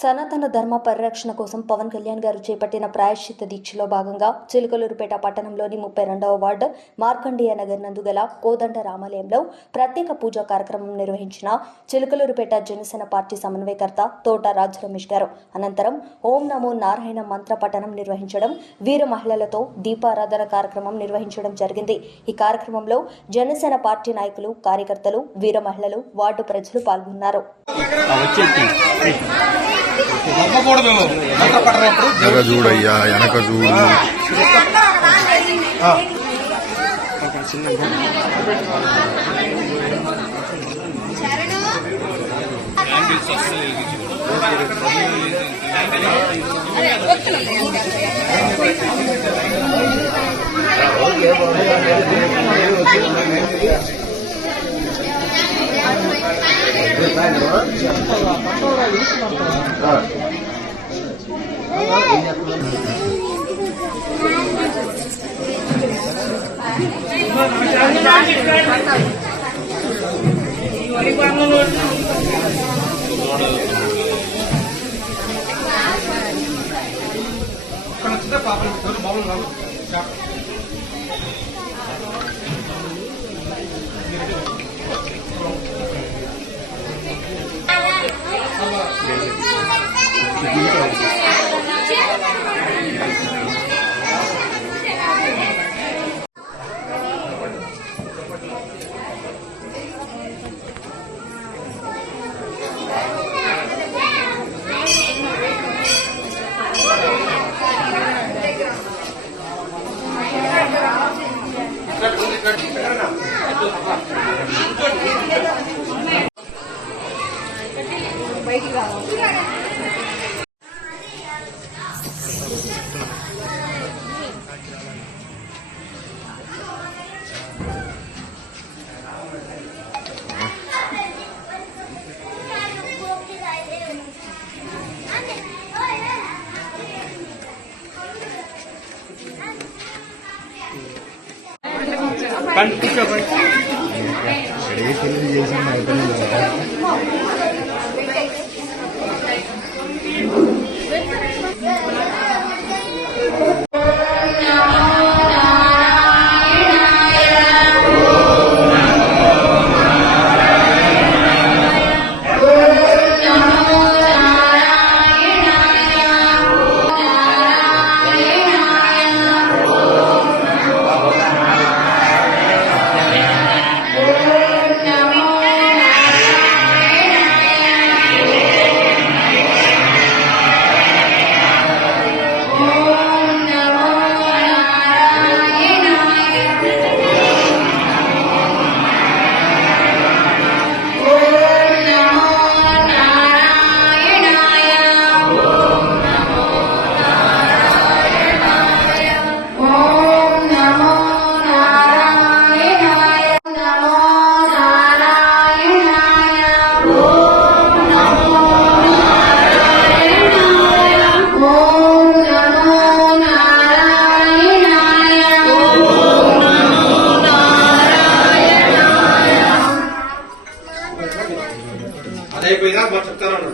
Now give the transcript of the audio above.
సనాతన ధర్మ పరిరక్షణ కోసం పవన్ కళ్యాణ్ గారు చేపట్టిన ప్రాయశ్చిత్త దీక్షలో భాగంగా చిలుకలూరుపేట పట్టణంలోని 32వ వార్డు మార్కండేయ నగర్ నందు గల కోదండ రామాలయంలో ప్రత్యేక పూజా కార్యక్రమం నిర్వహించిన చిలుకలూరుపేట జనసేన పార్టీ సమన్వయకర్త తోట రాజు రమేష్ గారు అనంతరం ఓం నమో నారాయణ మంత్ర పఠనం నిర్వహించడం, వీర మహిళలతో దీపారాధన కార్యక్రమం నిర్వహించడం జరిగింది. ఈ కార్యక్రమంలో జనసేన పార్టీ నాయకులు, కార్యకర్తలు, వీర మహిళలు, వార్డు ప్రజలు పాల్గొన్నారు. చూడయ్యా వెనక చూడు. బయటికి రావాలి. అదైపోయినా మరి చెప్తాను.